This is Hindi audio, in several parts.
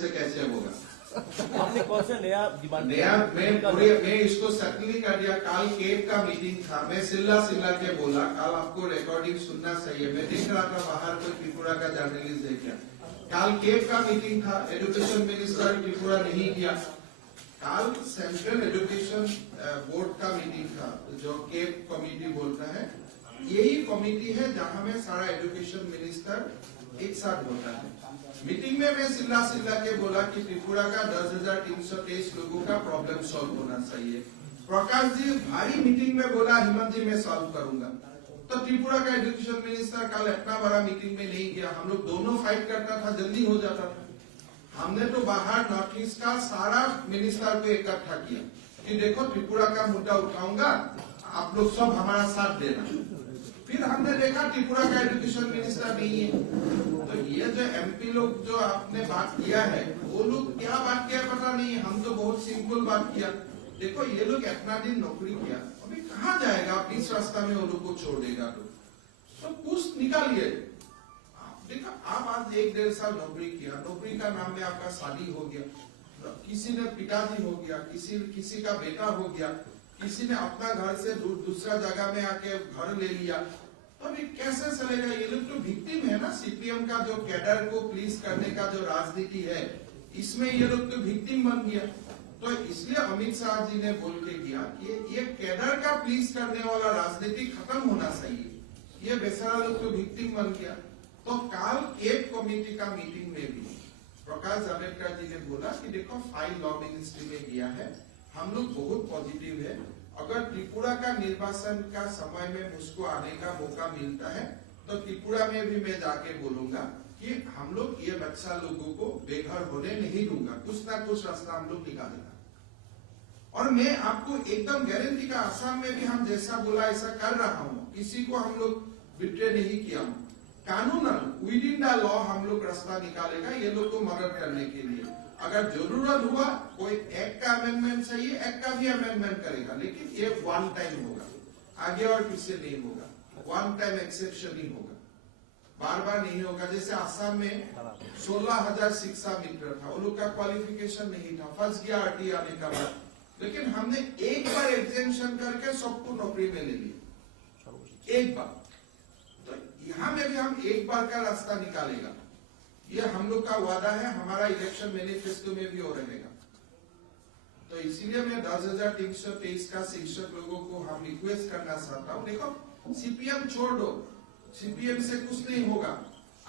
से कैसे होगा? आपने कौन सा नया डिमांड? मैं इसको सर्टनली कर दिया। कल केप का मीटिंग था, मैं सिल्ला के बोला कल आपको रिकॉर्डिंग सुनना चाहिए। मैं देख रहा था बाहर कोई त्रिपुरा का जर्नलिस्ट है क्या। कल केप का मीटिंग था, एजुकेशन मिनिस्टर त्रिपुरा नहीं किया। कल सेंट्रल एजुकेशन बोर्ड का मीटिंग था, जो केप कमेटी बोलता है। यही कमेटी है जहां में सारा एजुकेशन मिनिस्टर एक साथ होता है। मीटिंग में मैं सिल्ला के बोला कि त्रिपुरा का 10,323 लोगों का प्रॉब्लम सॉल्व होना चाहिए। प्रकाश जी भारी मीटिंग में बोला हेमंत जी मैं सॉल्व करूंगा। तो त्रिपुरा का एजुकेशन मिनिस्टर कल इतना बड़ा मीटिंग में नहीं गया। हम लोग दोनों फाइट करता था, जल्दी हो जाता था। हमने तो बाहर नॉर्थ ईस्ट का सारा मिनिस्टर को इकट्ठा किया कि देखो त्रिपुरा का मुद्दा उठाऊंगा, आप लोग सब हमारा साथ देना। फिर हमने देखा त्रिपुरा का एजुकेशन मिनिस्टर नहीं है। तो ये जो एमपी लोग जो आपने बात किया है, वो लोग क्या बात किया पता नहीं। हम तो बहुत सिंपल बात किया। देखो ये लोग इतना दिन नौकरी किया, अभी कहाँ जाएगा? आप इस रास्ता में वो लोग को छोड़ देगा तो कुछ निकालिए। देखा आप आज 1-1.5 साल नौकरी किया, नौकरी का नाम में आपका शादी हो गया, किसी ने पिताजी हो गया, किसी का बेटा हो गया, किसी ने अपना घर से दूसरा जगह में आके घर ले लिया। तो अभी कैसे चलेगा? ये लोग तो विक्टिम है ना। सीपीएम का जो कैडर को प्लीज करने का जो राजनीति है, इसमें ये लोग तो विक्टिम बन गया। तो इसलिए अमित शाह जी ने बोल के किया कि ये कैडर का प्लीज करने वाला राजनीति खत्म होना चाहिए। ये बेचारा लोग तो विक्टिम बन गया। तो कल केप कमेटी का मीटिंग में भी प्रकाश जावड़ेकर जी ने बोला कि देखो फाइल लॉ मिनिस्ट्री में गया है, हम लोग बहुत पॉजिटिव है। अगर त्रिपुरा का निर्वाचन का समय में मुझको आने का मौका मिलता है तो त्रिपुरा में भी मैं जाके बोलूंगा कि हम लोग ये बच्चा लोगों को बेघर होने नहीं दूंगा, कुछ ना कुछ रास्ता हम लोग निकालेगा। और मैं आपको एकदम गारंटी का, आसाम में भी हम जैसा बोला ऐसा कर रहा हूँ। किसी को हम लोग बिट्रे नहीं किया। कानूनन विद इन द लॉ हम लोग रास्ता निकालेगा ये लोग को मदद करने के लिए। अगर जरूरत हुआ कोई एक्ट का अमेंडमेंट चाहिए, एक्ट का भी अमेंडमेंट करेगा, लेकिन ये वन टाइम होगा, आगे और पीछे नहीं होगा। वन टाइम एक्सेप्शन ही होगा, बार बार नहीं होगा। जैसे आसाम में 16,000 शिक्षा मित्र था, वो लोग का क्वालिफिकेशन नहीं था, फंस गया आरटी आने का बाद, लेकिन हमने एक बार एग्जेम्पशन करके सबको नौकरी में ले लिया, एक बार। तो यहाँ में भी हम एक बार का रास्ता निकालेगा, ये हम लोग का वादा है, हमारा इलेक्शन मैनिफेस्टो में भी हो रहेगा। तो इसीलिए मैं 10,323 का शिक्षक लोगों को हम रिक्वेस्ट करना चाहता हूँ। देखो सीपीएम छोड़ दो, सीपीएम से कुछ नहीं होगा।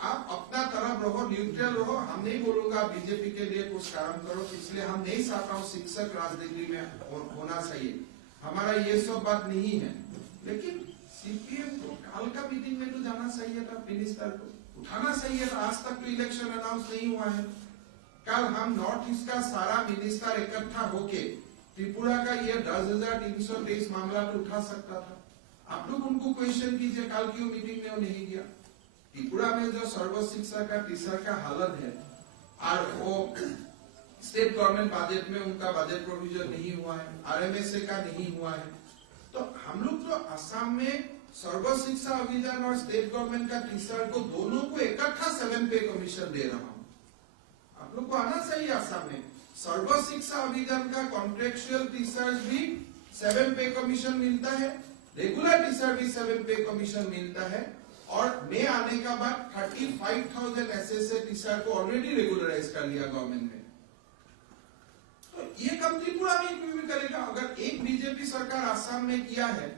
आप अपना तरफ रहो, न्यूट्रल रहो। हम नहीं बोलूंगा बीजेपी के लिए कुछ काम करो, इसलिए हम नहीं चाहता हूँ शिक्षक राजनीति में होना चाहिए, हमारा ये सब बात नहीं है। लेकिन सीपीएम को कल का मीटिंग में तो जाना चाहिए था, मिनिस्टर को उठाना चाहिए था। आज तक तो इलेक्शन अनाउंस नहीं हुआ है। कल हम नॉर्थ ईस्ट का सारा मिनिस्टर इकट्ठा होके त्रिपुरा का ये 10,323 मामला तो उठा सकता था। आप लोग उनको क्वेश्चन कीजिए, कल की मीटिंग में वो नहीं गया। त्रिपुरा में जो सर्व शिक्षा का टीचर का हालत है, और वो स्टेट गवर्नमेंट बजट में उनका बजट प्रोविजन नहीं हुआ है, आरएमएसए का नहीं हुआ है। तो हम लोग तो असम में सर्व शिक्षा अभियान और स्टेट गवर्नमेंट का टीचर को दोनों को इकट्ठा 7 पे कमीशन दे रहा हूँ। आप लोग को आना चाहिए असम में। सर्व शिक्षा अभियान का कॉन्ट्रेक्चुअल टीचर भी 7 पे कमीशन मिलता है, रेगुलर टीचर भी 7 पे कमीशन मिलता है। और मैं आने का बाद 35,000 एसएसए टीचर को ऑलरेडी रेगुलराइज कर लिया गवर्नमेंट ने। तो ये काम त्रिपुरा में भी करेगा। अगर एक बीजेपी सरकार आसाम में किया है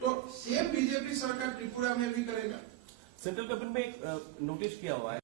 तो सेम बीजेपी सरकार त्रिपुरा में भी करेगा। सेंट्रल गवर्नमेंट में एक नोटिस किया हुआ है।